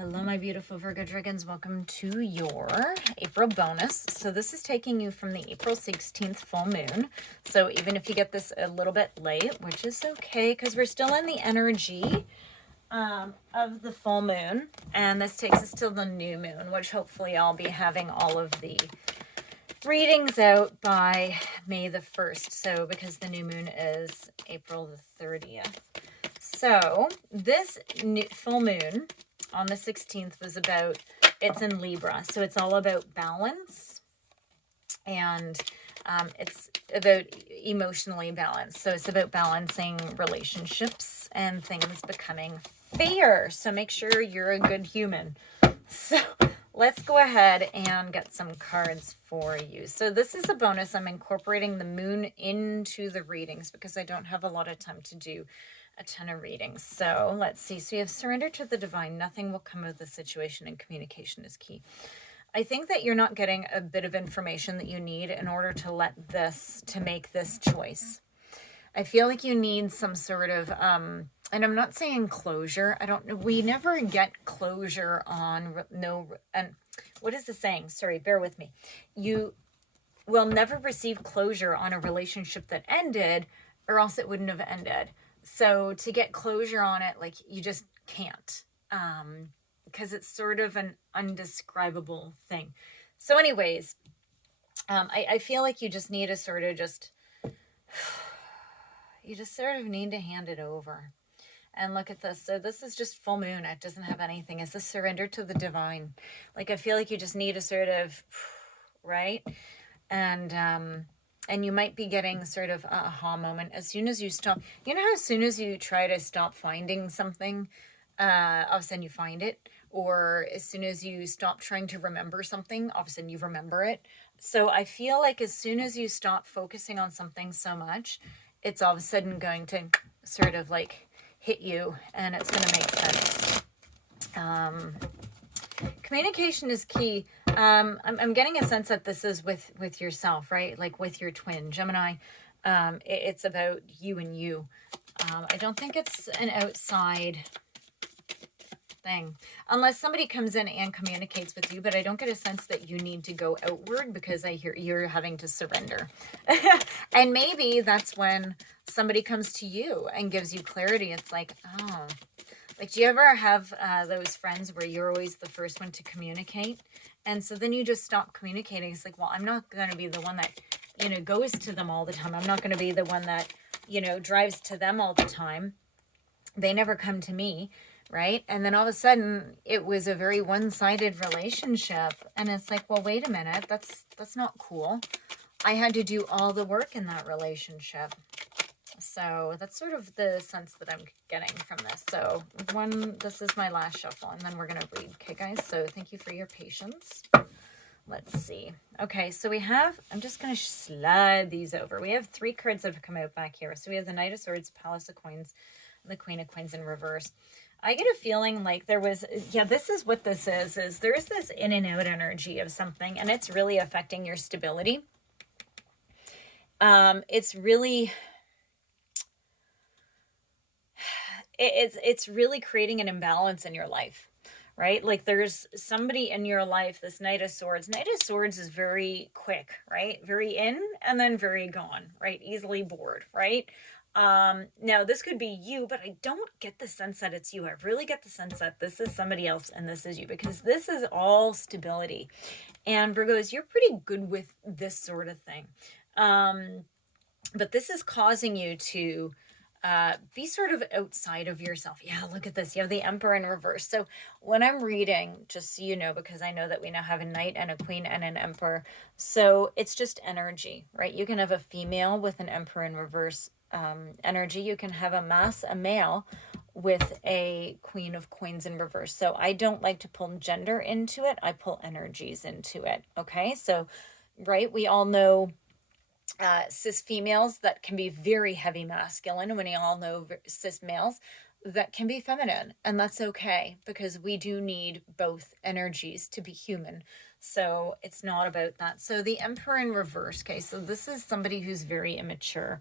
Hello, my beautiful Virgo Dragons. Welcome to your April bonus. So this is taking you from the April 16th full moon. So even if you get this a little bit late, which is okay because we're still in the energy of the full moon. And this takes us till the new moon, which hopefully I'll be having all of the readings out by May the 1st. So because the new moon is April the 30th. So this full moon on the 16th was about, it's in Libra, so it's all about balance, and it's about emotionally balanced. So it's about balancing relationships and things becoming fair. So make sure you're a good human. So let's go ahead and get some cards for you. So this is a bonus. I'm incorporating the moon into the readings because I don't have a lot of time to do a ton of readings. So let's see. So you have surrender to the divine. Nothing will come of the situation, and communication is key. I think that you're not getting a bit of information that you need in order to make this choice. I feel like you need some sort of, and I'm not saying closure. We never get closure on and what is the saying? Sorry, bear with me. You will never receive closure on a relationship that ended, or else it wouldn't have ended. So to get closure on it, like, you just can't, because it's sort of an undescribable thing. So anyways, I feel like you just need to sort of you just sort of need to hand it over. And look at this. So this is just full moon. It doesn't have anything. It's a surrender to the divine. Like, I feel like you just need to sort of, right? And you might be getting sort of a aha moment as soon as you stop. You know how as soon as you try to stop finding something, all of a sudden you find it? Or as soon as you stop trying to remember something, all of a sudden you remember it. So I feel like as soon as you stop focusing on something so much, it's all of a sudden going to sort of like hit you, and it's going to make sense. Communication is key. I'm getting a sense that this is with yourself, right? Like with your twin Gemini. It's about you and you. I don't think it's an outside thing, unless somebody comes in and communicates with you, but I don't get a sense that you need to go outward, because I hear you're having to surrender. And maybe that's when somebody comes to you and gives you clarity. It's like, oh, like, do you ever have those friends where you're always the first one to communicate? And so then you just stop communicating. It's like, well, I'm not going to be the one that, goes to them all the time. I'm not going to be the one that, drives to them all the time. They never come to me, right? And then all of a sudden it was a very one-sided relationship. And it's like, well, wait a minute. That's not cool. I had to do all the work in that relationship. So that's sort of the sense that I'm getting from this. So this is my last shuffle, and then we're going to read. Okay, guys? So thank you for your patience. Let's see. Okay, so I'm just going to slide these over. We have 3 cards that have come out back here. So we have the Knight of Swords, Palace of Coins, and the Queen of Coins in reverse. I get a feeling like this is what this is there's this in and out energy of something, and it's really affecting your stability. It's really... It's really creating an imbalance in your life, right? Like, there's somebody in your life, this Knight of Swords. Knight of Swords is very quick, right? Very in and then very gone, right? Easily bored, right? Now this could be you, but I don't get the sense that it's you. I really get the sense that this is somebody else and this is you, because this is all stability. And Virgos, you're pretty good with this sort of thing. But this is causing you to be sort of outside of yourself. Yeah, look at this. You have the Emperor in reverse. So when I'm reading, just so you know, because I know that we now have a Knight and a Queen and an Emperor, so it's just energy, right? You can have a female with an Emperor in reverse energy. You can have a male with a Queen of Coins in reverse. So I don't like to pull gender into it. I pull energies into it. Okay, so right, we all know cis females that can be very heavy masculine, and we all know cis males that can be feminine, and that's okay, because we do need both energies to be human. So it's not about that. So the Emperor in reverse, okay, so this is somebody who's very immature,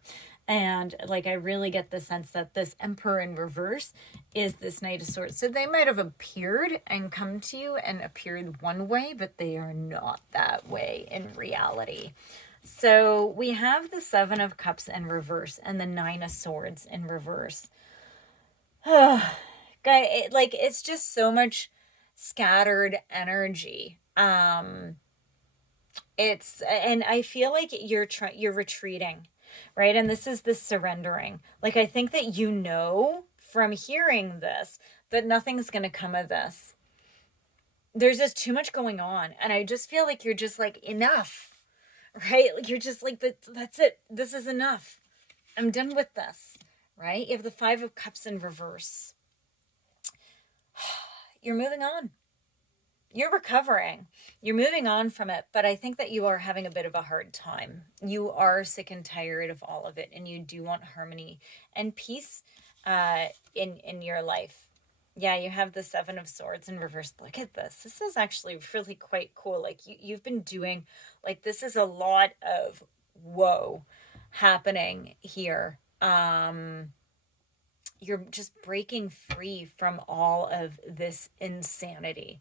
And like, I really get the sense that this Emperor in reverse is this Knight of Swords. So they might have appeared and come to you and appeared one way, but they are not that way in reality. So we have the Seven of Cups in reverse and the Nine of Swords in reverse. Guy, like, it's just so much scattered energy. And I feel like you're retreating, right? And this is the surrendering. Like, I think that from hearing this that nothing's going to come of this. There's just too much going on, and I just feel like you're just like, enough, right? Like, you're just like, that's it. This is enough. I'm done with this, right? You have the Five of Cups in reverse. You're moving on. You're recovering. You're moving on from it, but I think that you are having a bit of a hard time. You are sick and tired of all of it, and you do want harmony and peace in your life. Yeah, you have the Seven of Swords in reverse. Look at this. This is actually really quite cool. Like, you've been doing, like, this is a lot of whoa happening here. You're just breaking free from all of this insanity.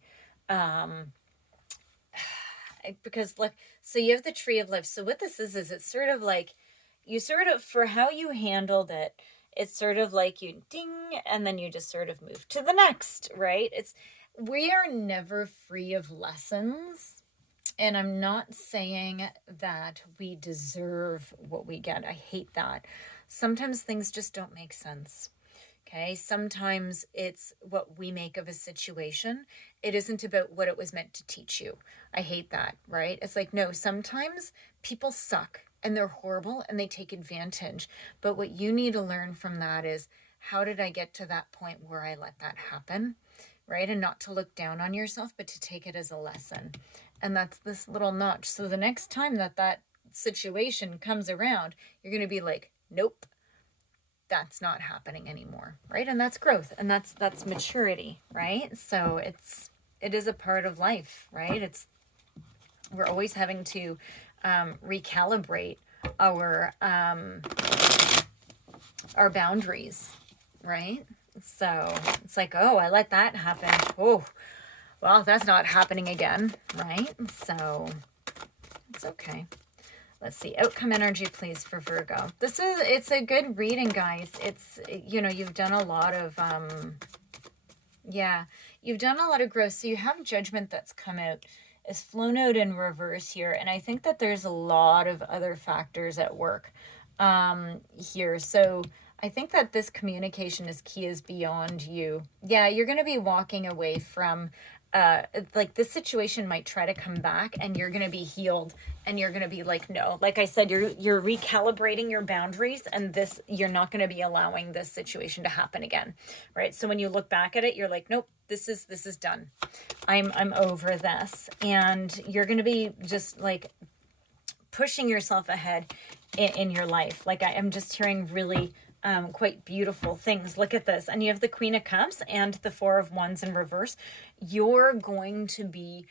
Because, like, so you have the Tree of Life. So what this is it's sort of like, for how you handled it, it's sort of like you ding, and then you just sort of move to the next, right? We are never free of lessons. And I'm not saying that we deserve what we get. I hate that. Sometimes things just don't make sense. Okay, sometimes it's what we make of a situation. It isn't about what it was meant to teach you. I hate that, right? It's like, no, sometimes people suck and they're horrible and they take advantage. But what you need to learn from that is, how did I get to that point where I let that happen, right? And not to look down on yourself, but to take it as a lesson. And that's this little notch. So the next time that situation comes around, you're going to be like, nope, that's not happening anymore, right? And that's growth, and that's maturity, right? So it is a part of life, right? We're always having to recalibrate our boundaries, right? So it's like, oh, I let that happen. Oh, well, that's not happening again, right? So it's okay. Let's see, outcome energy, please, for Virgo. It's a good reading, guys. You've done a lot of, you've done a lot of growth. So you have Judgment that's come out. It's flown out in reverse here. And I think that there's a lot of other factors at work here. So I think that this communication is key, is beyond you. Yeah, you're going to be walking away from like, this situation might try to come back, and you're going to be healed, and you're going to be like, no, like I said, you're recalibrating your boundaries, and you're not going to be allowing this situation to happen again, right? So when you look back at it, you're like, nope, this is done. I'm over this. And you're going to be just like pushing yourself ahead in your life. Like, I'm just hearing really quite beautiful things. Look at this. And you have the Queen of Cups and the Four of Wands in reverse. You're going to be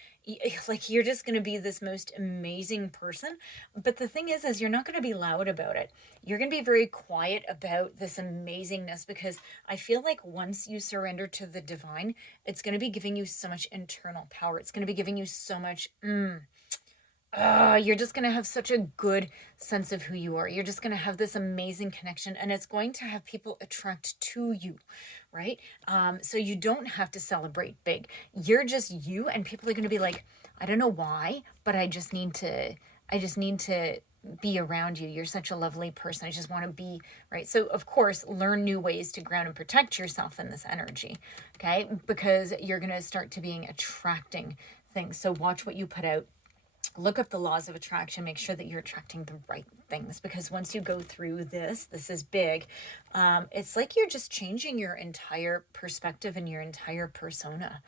like, you're just going to be this most amazing person. But the thing is you're not going to be loud about it. You're going to be very quiet about this amazingness, because I feel like once you surrender to the divine, it's going to be giving you so much internal power. It's going to be giving you so much, you're just going to have such a good sense of who you are. You're just going to have this amazing connection, and it's going to have people attract to you, right? So you don't have to celebrate big. You're just you, and people are going to be like, I don't know why, but I just need to be around you. You're such a lovely person. I just want to be, right? So of course, learn new ways to ground and protect yourself in this energy, okay? Because you're going to start to being attracting things. So watch what you put out. Look up the laws of attraction. Make sure that you're attracting the right things, because once you go through this is big. It's like you're just changing your entire perspective and your entire persona.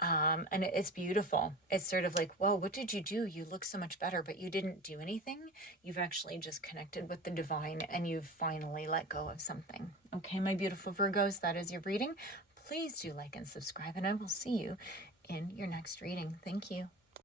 And it's beautiful. It's sort of like, whoa, what did you do? You look so much better, but you didn't do anything. You've actually just connected with the divine, and you've finally let go of something. Okay, my beautiful Virgos, that is your reading. Please do like and subscribe, and I will see you in your next reading. Thank you.